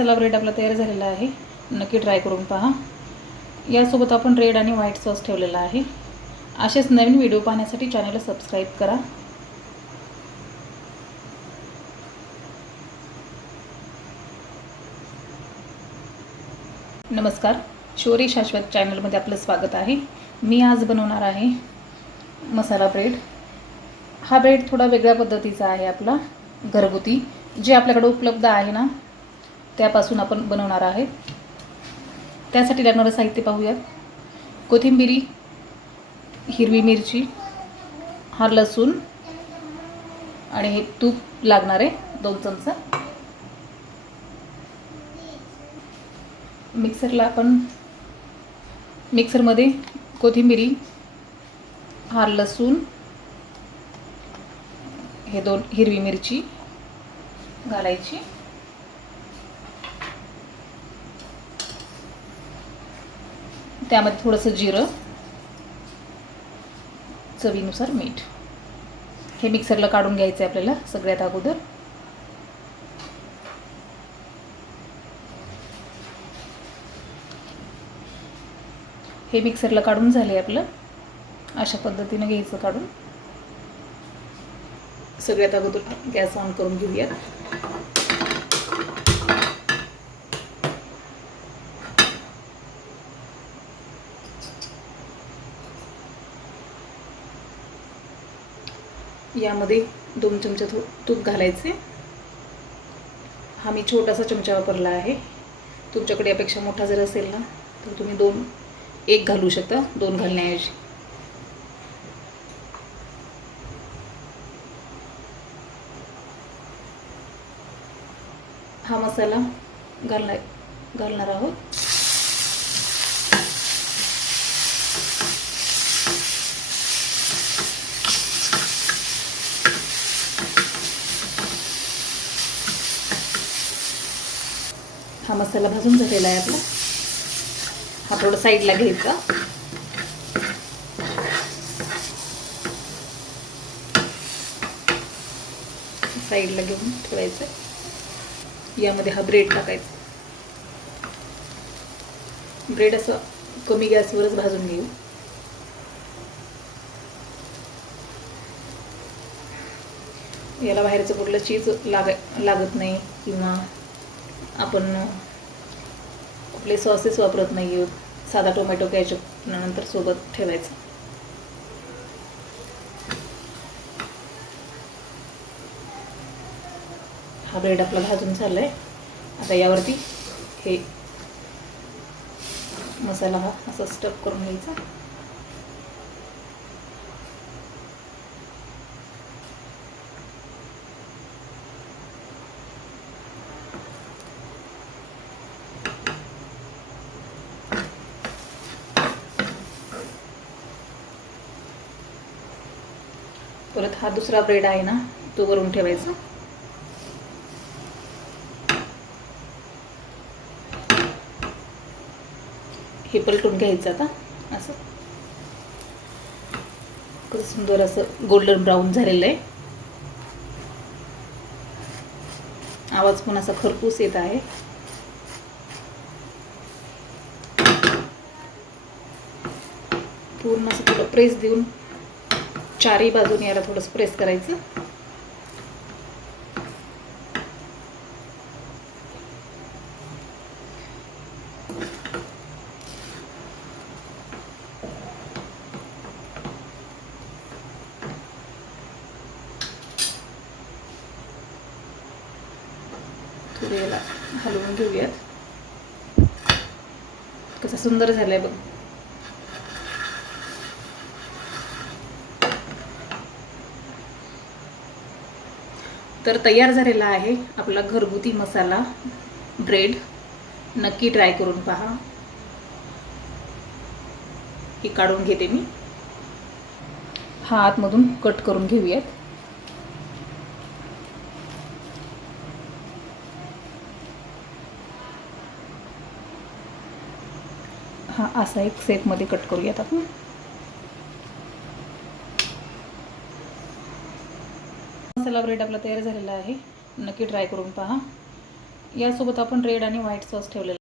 मसाला bread आपला तयार झालेला आहे. नक्की ट्राय करून पहा. यासोबत आपण रेड आणि व्हाईट सॉस ठेवलेला आहे. असेच नवीन व्हिडिओ पाहण्यासाठी चॅनलला सबस्क्राईब करा. नमस्कार. शौरी शाश्वत चॅनलमध्ये आपलं स्वागत आहे. मी आज बनवणार आहे मसाला ब्रेड. हा ब्रेड थोडा वेगळ्या पद्धतीचा आहे आपला. घरगुती. जे आपल्याकडे उपलब्ध आहे ना त्यापासून आपण बनवणार आहे. त्यासाठी लागणारं साहित्य पाहूयात कोथिंबिरी हिरवी मिरची हा लसूण आणि हे तूप लागणार आहे दोन चमचा. मिक्सरला आपण मिक्सरमध्ये कोथिंबिरी हा लसूण हे दोन हिरवी मिरची घालायची. त्यामध्ये थोडंसं जिरं चवीनुसार मीठ. हे मिक्सरला काढून घ्यायचं आहे आपल्याला सगळ्यात अगोदर. हे मिक्सरला काढून झाले आपलं. अशा पद्धतीनं घ्यायचं काढून. सगळ्यात अगोदर गॅस ऑन करून घेऊयात. यामध्ये दोन चमचे थो तूप घालायचे. हा मी छोटासा चमचा वापरला आहे. तुमच्याकडे यापेक्षा मोठा जर असेल ना तर तुम्ही दोन एक घालू शकता दोन घालण्याऐवजी. हा मसाला घालणार घालणार आहोत. हा मसाला भाजून झालेला आहे आपला. हा थोडं साईडला घ्यायचा. साईडला घेऊन ठेवायचं. यामध्ये हा ब्रेड टाकायचा. ब्रेड असं कमी गॅसवरच भाजून घेऊ. याला बाहेरचं कुठलं चीज लाग लागत नाही किंवा आपण कुठले सॉसेस वापरत नाही आहोत साधा टोमॅटो कॅचअप नंतर सोबत ठेवायचं. हा ब्रेड आपला भाजून झाला आहे आता यावरती हे मसाला हा असा स्टफ करून घ्यायचा. परत हा दुसरा ब्रेड आहे ना तो वरून ठेवायचा. हे पलटून घ्यायचं आता असं. कसं सुंदर असं गोल्डन ब्राऊन झालेलं आहे. आवाज पण असा खरपूस येत आहे. पूर्ण असं थोडं प्रेस देऊन चारही बाजूने याला थोडंसं प्रेस करायचं. थोडं याला हलवून घेऊयात. कसं सुंदर झालंय बघ. तर तयार झालेला आहे आपला घरगुती मसाला ब्रेड नक्की ट्राय करून पहा. हे काढून घेते मी. हा आतमधून कट करून घेऊयात. हा असा एक सेपमध्ये कट करूयात आपण. मसाला ब्रेड आपला तयार झालेला आहे. नक्की ट्राय करून पहा. यासोबत आपण रेड आणि व्हाईट सॉस ठेवलेला